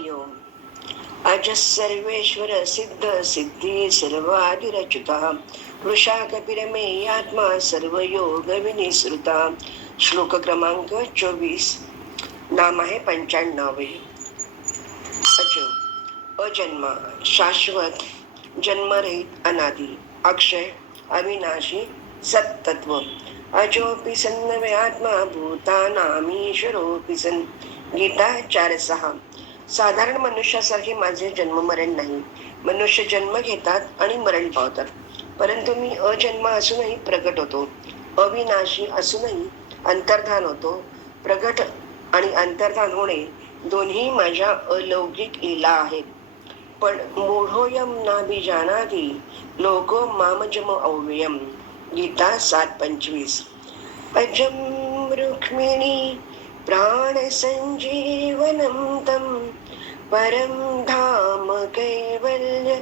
हरि ओम. अजः सर्वेश्वर सिद्ध सिद्धी सर्वादिरच्युता वृषा कपिरमेयात्मा सर्वयोग विनिसृता. श्लोक क्रमांक 24. नाम आहे 95. अजन्म शाश्वत जन्मरहित अनादि अक्षय अविनाशी सत्तत्व. अजोपि सन्नवे आत्मा भूतानामीश्वरोपि सन्. गीता 4:6. साधारण मनुष्यासारखे माझे जन्ममरण नाही. मनुष्य जन्म घेतात आणि मरण पावतात, परंतु मी अजन्म असूनही प्रगट होतो, अविनाशी असूनही अंतर्धान होतो. प्रगट आणि अंतर्धान होणे दोन्ही माझ्या अलौकिक लीला आहेत. पण मूढोयम नाभिजानाति लोको मामजम अव्ययम. गीता 7:25. अजं रुक्मिणी प्राण संजीवनं तं परम धाम कैवल्यमेकं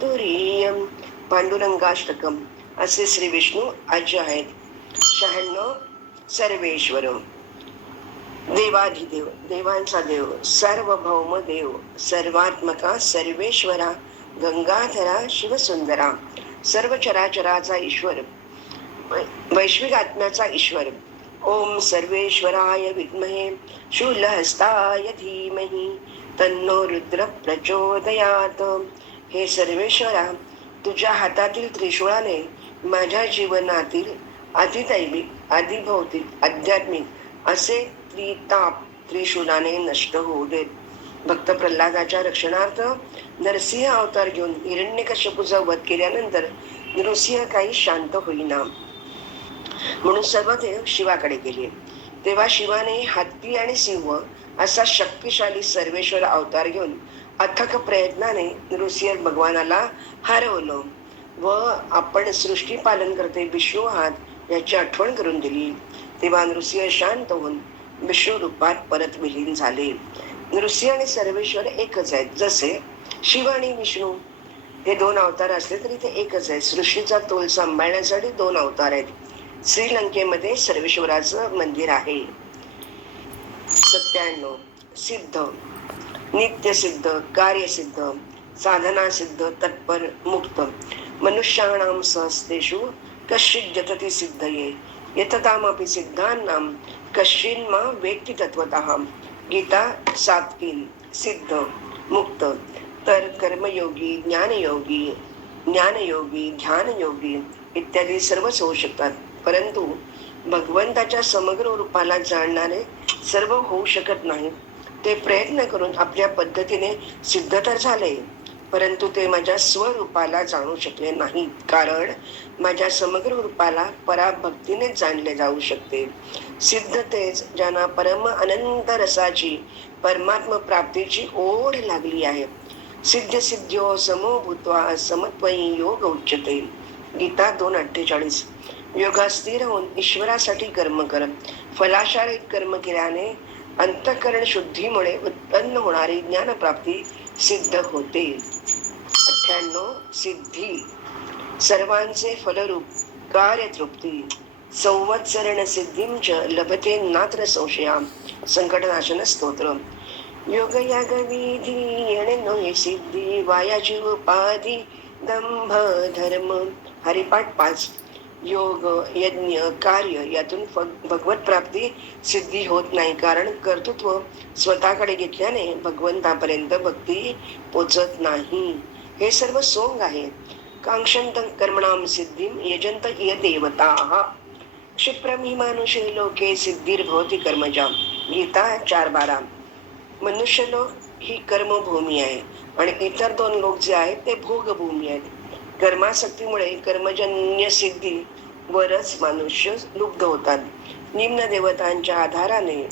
तुरीयम. पांडुरंगाष्टकम. असे श्री विष्णू अज आहेत. 96. सर्वेश्वर देवाधिदेव, देवांचा देव, सार्वभौम देव, सर्वात्मका, सर्वेश्वरा, गंगाधरा, शिवसुंदरा, सर्व चराचराचा ईश्वर, वैश्विक आत्म्याचा ईश्वर. ओम सर्वेश्वराय विद्महे शूलहस्ताय धीमहि तन्नो रुद्र प्रचोदयात. हे सर्वेश्वरा, तुझ्या हातातील त्रिशूळाने माझ्या जीवनातील अधिदैविक, अधिभौतिक, आध्यात्मिक असे त्रिताप त्रिशूलाने नष्ट होऊ देत. भक्त प्रल्हादाच्या रक्षणार्थ नरसिंह अवतार घेऊन हिरण्यकश्यपूचा वध केल्यानंतर नृसिंह काही शांत होईना, म्हणून सर्व देव शिवाकडे गेले. तेव्हा शिवाने हत्ती आणि सिंह असा शक्तिशाली सर्वेश्वर अवतार घेऊन अथक प्रयत्नाने नृसिंह भगवानाला हरवलं व आपण सृष्टी पालन करते विष्णू आहात याची आठवण करून दिली. तेव्हा नृसिंह शांत होऊन विष्णू रूपात परत विलीन झाले. नृसिंह आणि सर्वेश्वर एकच आहेत. जसे शिव आणि विष्णू हे दोन अवतार असले तरी ते एकच आहे. सृष्टीचा तोल सांभाळण्यासाठी दोन अवतार आहेत. श्रीलंकेमध्ये सर्वेश्वराचं मंदिर आहे. 97. सिद्ध, नित्यसिद्ध, कार्यसिद्ध, साधनासिद्ध, तत्पर, मुक्त. मनुष्याणां सहस्तेषु कश्चित् जतति सिद्धये यततामपि सिद्धानां कश्चिन्मा वेत्ति तत्त्वतः. गीता 7:3. सिद्ध, मुक्त तर कर्मयोगी, ज्ञानयोगी, ध्यानयोगी इत्यादी सर्वच होऊ शकतात, परंतु भगवंताच्या समग्र रूपाला जाणणारे सर्व होऊ शकत नाहीत. ते प्रयत्न करून आपल्या पद्धतीने सिद्ध तर झाले, परंतु ते माझ्या स्वरूपाला जाणू शकले नाहीत, कारण माझ्या समग्र रूपाला पराभक्तीने जाणले जाऊ शकते. सिद्ध तेच ज्यांना परम अनंत रसाची परमात्म प्राप्तीची ओढ लागली आहे. सिद्ध सिद्ध्यो समो भूत्वा समत्वयी योग उच्यते. गीता 2:48. योगा स्थिर होऊन ईश्वरासाठी कर्म कर. फलाशाळित कर्म केल्याने अंतःकरण शुद्धीमुळे उत्पन्न होणारी ज्ञानप्राप्ती सिद्ध होते. 98. सिद्धी, सर्वांचे फलरूप कार्यतृप्ती. संवत्सरण सिद्धीं च लभते नात्र संशया. संकटनाशन स्तोत्र. योग याग विधी येणे सिद्धी वायाची उपाधी दंभ धर्म. हरिपाठ 5. योग, यज्ञ, कार्य यातून भगवत प्राप्ती सिद्धी होत नाही, कारण कर्तृत्व स्वतःकडे घेतल्याने भगवंतापर्यंत भक्ती पोचत नाही. हे सर्व सोंग आहे. कांक्षंत कर्मणाम सिद्धीम यजंत य देवताः. क्षिप्रमी मानुषे लोके सिद्धिर्भवति कर्मजा. गीता 4:12. मनुष्यलोक ही कर्मभूमी आहे आणि इतर दोन लोक जे आहेत ते भोगभूमी आहेत. कर्मासक्तीमुळे कर्मजन्य सिद्धी वरच मनुष्य लुब्ध होतात. निम्न देवतांच्या आधाराने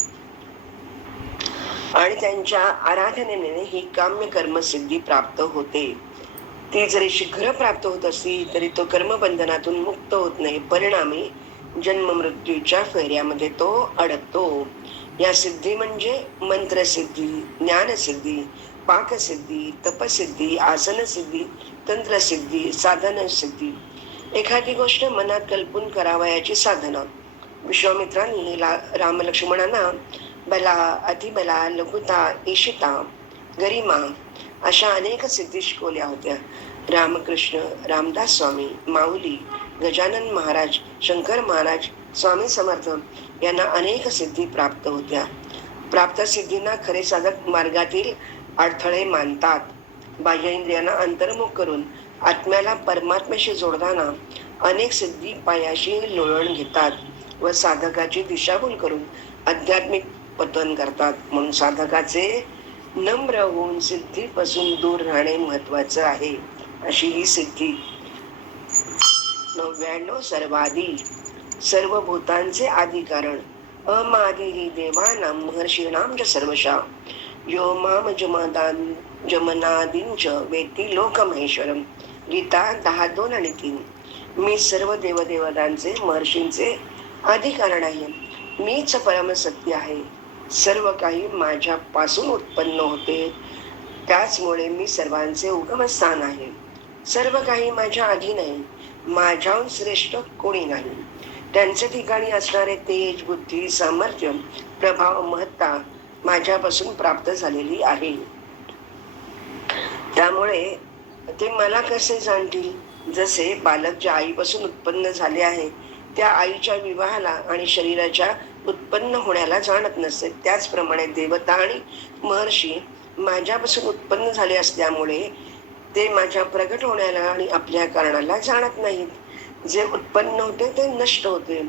आणि त्यांच्या आराधनेने ही काम्य कर्मसिद्धी प्राप्त होते. ती जरी शीघ्र प्राप्त होत असली तरी तो कर्मबंधनातून मुक्त होत नाही. परिणामी जन्म मृत्यूच्या फेऱ्यामध्ये तो अडकतो. या सिद्धी म्हणजे मंत्रसिद्धी, ज्ञानसिद्धी, पाकसिद्धी, तपसिद्धी, आसनसिद्धी, तंत्रसिद्धी, साधनसिद्धी. एखादी गोष्ट मनात कल्पून करावयाची साधना. विश्वामित्रांनी रामलक्ष्मणांना बला, अतिबला, लघुता, ईशिता, गरिमा अशा अनेक सिद्धी शिकवल्या होत्या. रामकृष्ण, रामदास स्वामी, माऊली, गजानन महाराज, शंकर महाराज, स्वामी समर्थ यांना अनेक सिद्धी प्राप्त होत्या. प्राप्त सिद्धींना खरे साधक मार्गातील अडथळे मानतात. बाह्य इंद्रियांना अंतर्मुख करून आत्म्याला परमात्म्याशी जोडताना अनेक सिद्धी पायाशी लोळण घेतात व साधकाची दिशाभूल करून आध्यात्मिक पतन करतात. म्हणून साधकाचे नम्र होऊन सिद्धीपासून दूर राहणे महत्वाचं आहे. अशी ही सिद्धी. 99 सर्वादी, सर्व भूतांचे आदी कारण. अमादी ही देवानां महर्षीणां च सर्वशा, यो माम जमनादींच वेती लोकमहेश्वरम. गीता 10:2 आणि 3. मी सर्व देवदेवतांचे, महर्षींचे आदी कारण आहे. मीच परमसत्य आहे. सर्व काही माझ्यापासून उत्पन्न होते, त्याचमुळे मी सर्वांचे उगमस्थान आहे. सर्व काही माझ्या अधीन आहे. माझ्याहून श्रेष्ठ कोणी नाही. त्यांचे ठिकाणी असणारे तेज, बुद्धी, सामर्थ्य, प्रभाव, महत्ता माझ्यापासून प्राप्त झालेली आहे. त्यामुळे ते मला कसे जाणतील? जसे बालक ज्या आईपासून उत्पन्न झाले आहे त्या आईच्या विवाहाला आणि शरीराच्या उत्पन्न होण्याला जाणत नसते, त्याचप्रमाणे देवता आणि महर्षी माझ्यापासून उत्पन्न झाले असल्यामुळे ते माझ्या प्रगट होण्याला आणि आपल्या कारणाला जाणत नाहीत. जे उत्पन्न होते ते नष्ट होते.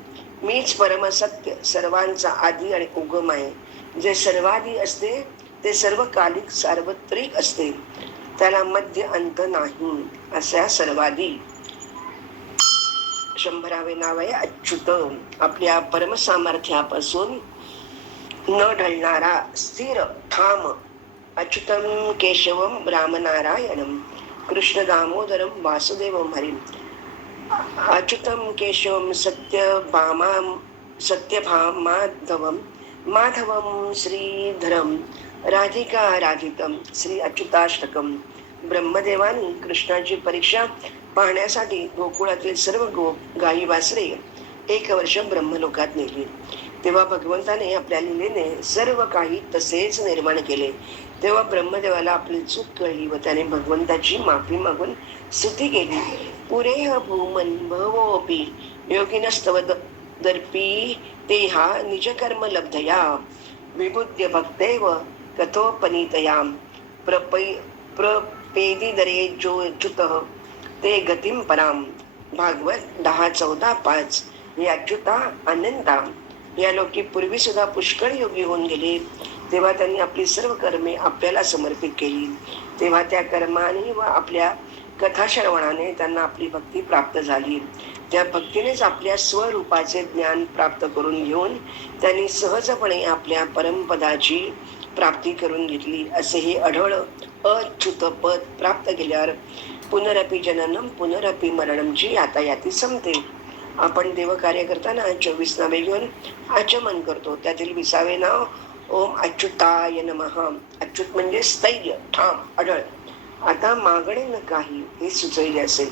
मीच परमसत्य, सर्वांचा आदी आणि उगम आहे. जे सर्वादी असते ते सर्व कालिक, सार्वत्रिक असते, त्याला मध्य अंत नाही. अशा सर्वादी. 100वे नाव आहे अच्युत. आपल्या परमसामर्थ्यापासून न ढळणारा, स्थिर, ठाम. अच्युतम केशवम रामनारायणम कृष्ण दामोदरम वासुदेवम हरिम. अच्युतम केशवम सत्यभामाधवम माधवम श्रीधरम राधिका राधितम. श्री अच्युताष्टकम. ब्रह्मदेवानी कृष्णाची परीक्षा पाहण्यासाठी गोकुळातील सर्व गायी वासरे 1 वर्ष ब्रह्मलोकात नेली. तेव्हा भगवंताने आपल्या लीलेने सर्व काही तसेच निर्माण केले. तेव्हा ब्रह्मदेवाला आपली चूक कळली व त्याने भगवंताची माफी मागून स्तुती केली. पुरेह भूमन भवोपि योगिनस्तव दर्पी तेहा निजकर्म लब्धया विबुद्ध्य भक्तेव कथोपनीतया प्रपेदिदरे जोच्युतः ते गतिम पराम. भागवत 10:14-5. हे अच्युता, अनंता या लोकी पूर्वी सुद्धा पुष्कळ योगी होऊन गेले. तेव्हा त्यांनी आपली सर्व कर्मे आपल्याला समर्पित केली. तेव्हा त्या कर्माने व आपल्या कथा श्रवणाने त्यांना आपली भक्ती प्राप्त झाली. त्या भक्तीनेच आपल्या स्वरूपाचे ज्ञान प्राप्त करून घेऊन त्यांनी सहजपणे आपल्या परमपदाची प्राप्ती करून घेतली. असे हे अढळ अच्युत पद प्राप्त केल्यावर पुनरपि जननम पुनरपि मरणमची यातायाती संपते. आपण देवकार्य करताना 24 नावे घेऊन आचमन करतो. त्यातील 20वे नाव ओम अच्युताय नमः. अच्युत म्हणजे स्थैर्य, ठाम, अढळ. आता मागणे न काही हे सुचविले असेल.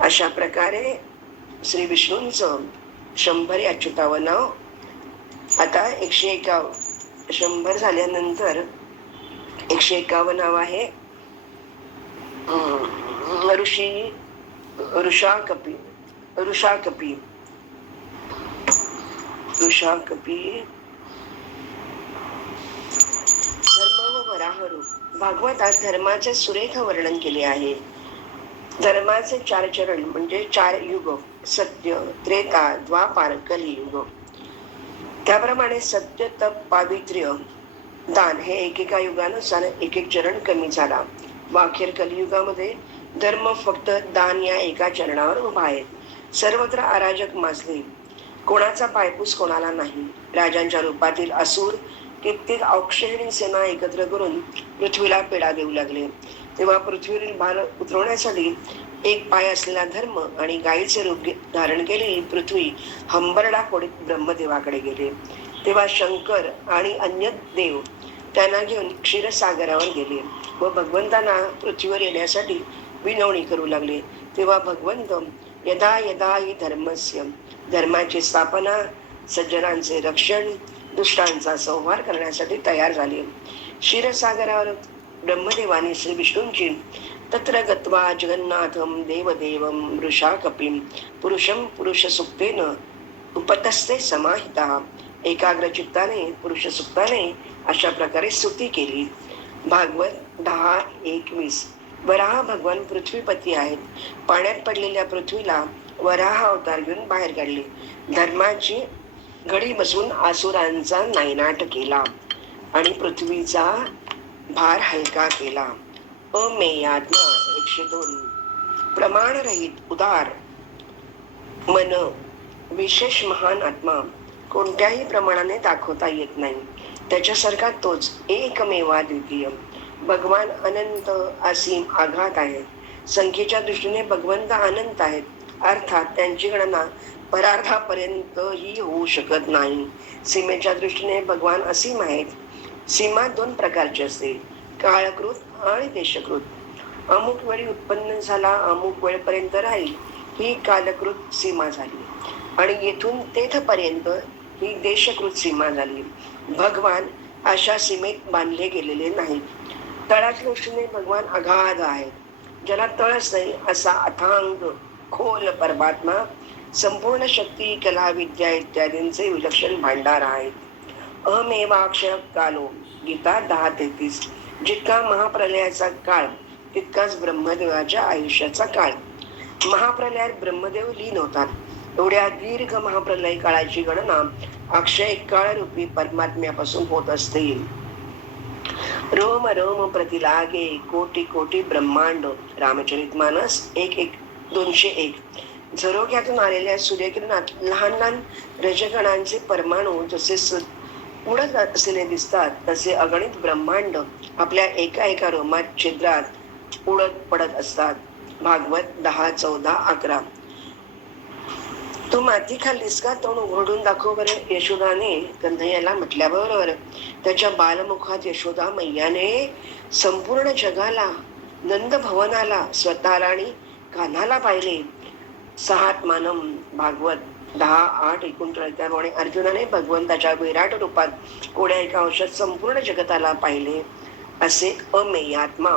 अशा प्रकारे श्री विष्णूंचं 100 अच्युतावं नाव. आता 151. 100 झाल्यानंतर 151 नाव आहे ऋषाकपी. धर्म व वराहरूप. भागवतात धर्माचे सुरेख वर्णन केले आहे. धर्माचे 4 चरण म्हणजे 4 युग, सत्य, त्रेता, द्वापार, कलियुग. त्याप्रमाणे सत्य, तप, पावित्र्य, दान हे एकेका युगानुसार एक चरण कमी झाला. व अखेर कलियुगामध्ये धर्म फक्त दान या एका चरणावर उभा आहे. सर्वत्र अराजक माजले. कोणाचा पायपूस कोणाला नाही. राजांच्या रूपातील असुर कित्येक औक्षहिणी सेना एकत्र करून पृथ्वीला पीडा देऊ लागले. तेव्हा पृथ्वीवरील भार उतरवण्यासाठी एक पाय असलेला धर्म आणि गायीचे रूप धारण केलेली पृथ्वी हंबरडा फोडीत ब्रह्मदेवाकडे गेले. तेव्हा शंकर आणि अन्य देव त्यांना घेऊन क्षीरसागरावर गेले व भगवंतांना पृथ्वीवर येण्यासाठी विनवणी करू लागले. तेव्हा भगवंत यदा यदा ही धर्मस्य, धर्माची स्थापना, सज्जनांचे रक्षण, दुष्टांचा संहार करण्यासाठी तयार झाले. क्षीरसागरावर ब्रह्मदेवाने श्री विष्णूंची तत्र गत्वा जगन्नाथम देवदेवम वृषा कपिम पुरुषम पुरुष सुक्तेन उपतस्ते समाहिता, एकाग्र चित्ताने पुरुष सुक्ताने अशा प्रकारे स्तुती केली. भागवत 10:21. वराह भगवान पृथ्वीपती आहेत. पाण्यात पडलेल्या पृथ्वीला वराह अवतार घेऊन बाहेर काढले. धर्माची घडी बसून आसुरांचा नायनाट केला आणि पृथ्वीचा भार हलका केला. अमेयात्मा 102. प्रमाणरहित उदार मन विशेष महान आत्मा कोणत्याही प्रमाणाने दाखवता येत नाही. त्याच्यासारखा तोच एकमेवा द्वितीय. भगवान अनंत असीम आघात आहेत. संख्येच्या दृष्टीने भगवंत अनंत आहेत, अर्थात त्यांची गणना परार्थापर्यंतही होऊ शकत नाही. सीमेच्या दृष्टीने भगवान असीम आहेत. सीमा 2 प्रकारची असते, काळकृत आणि देशकृत. अमुक वेळी उत्पन्न झाला, अमुक वेळपर्यंत राहील, ही कालकृत सीमा झाली आणि येथून तेथपर्यंत ही देशकृत सीमा झाली. भगवान अशा सीमेत बांधले गेलेले नाहीत. तळाच्या दृष्टीने भगवान अगाध आहेत. ज्याला तळच नाही असा अथांग खोल परमात्मा संपूर्ण शक्ती, कला, विद्या इत्यादींचे विलक्षण भांडार आहेत. अहमेवाक्षर कालो गीता 10:33. जितका महाप्रलयाचा काळ तितकाच ब्रह्मदेवाच्या आयुष्याचा काळ. महाप्रलयात ब्रह्मदेव लीन होतात. एवढ्या दीर्घ महाप्रलय काळाची गणना अक्षय काळ रूपी परमात्म्यापासून होत असते. रोम रोम प्रतिलागे कोटी कोटी ब्रह्मांड. रामचरितमानस 1:201. झरोख्यातून आलेल्या सूर्यकिरणात लहान लहान रजकणांचे परमाणू जसे उडत असलेले दिसतात, तसे अगणित ब्रह्मांड आपल्या एका एका रोमात छिद्रात उडत पडत असतात. भागवत 10:14-11. तू माती खाल्लीस का, तोंड उघडून दाखव बरे, यशोदाने कन्हैयाला म्हटल्याबरोबर त्याच्या बालमुखात यशोदा मैयाने संपूर्ण जगाला, नंद भवनाला, स्वतःला आणि कान्हाला पाहिले. सहात्मानम. भागवत 10:8-39. त्यामुळे अर्जुनाने भगवंताच्या विराट रूपात कोड्या एका अंशात संपूर्ण जगताला पाहिले असे अमेयात्मा.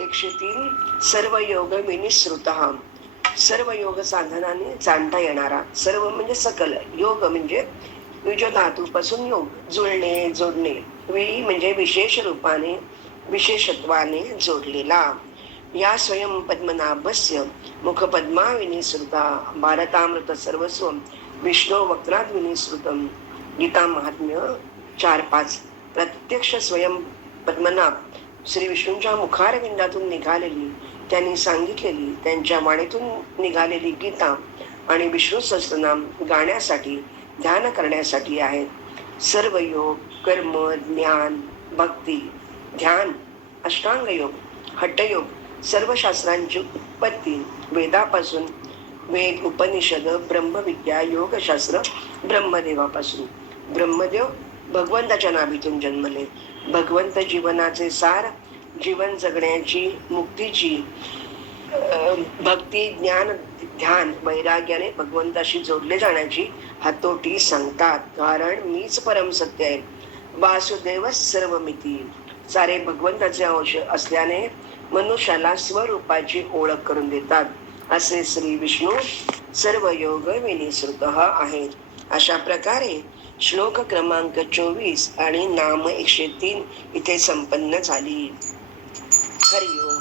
103. सर्व योग विनिश्रुत. सर्व योग साधनाने जाणता येणारा. सर्व म्हणजे सकल, योग म्हणजे युज धातूपासून योग, जुळणे, जोडणे. विळी म्हणजे विशेष रूपाने, विशेषत्वाने जोडलेला. या स्वयं पद्मनाभस्य मुखपद्मा विनिसृता. भारतामृत सर्वस्व विष्णू वक्त्रात विनिसृतम. गीता महात्म्य 4:5. प्रत्यक्ष स्वयं पद्मनाभ श्री विष्णूंच्या मुखारविंदातून निघालेली, त्यांनी सांगितलेली, त्यांच्या वाणीतून निघालेली गीता आणि विष्णू सहस्त्रनाम गाण्यासाठी, ध्यान करण्यासाठी आहेत. सर्व योग, कर्म, ज्ञान, भक्ती, ध्यान, अष्टांग योग, हठयोग, सर्व शास्त्रांची उत्पत्ती वेदापासून, वेद, उपनिषद, ब्रह्मविद्या, योगशास्त्र ब्रह्मदेवापासून. ब्रह्मदेव भगवंताच्या नाभीतून जन्मले. भगवंत जीवनाचे सार, जीवन जगण्याची, मुक्तीची, भक्ती, ज्ञान, ध्यान, वैराग्याने भगवंताशी जोडले जाण्याची हातोटी सांगतात. कारण मीच परम सत्य आहे. वासुदेव सर्वमिती. सारे भगवंताचे अंश असल्याने मनुष्याला स्वरूपाची ओळख करून देतात. असे श्री विष्णू सर्व योग विनिसृत आहेत. अशा प्रकारे श्लोक क्रमांक 24 आणि नाम 103 इथे संपन्न झाली. हरिओम.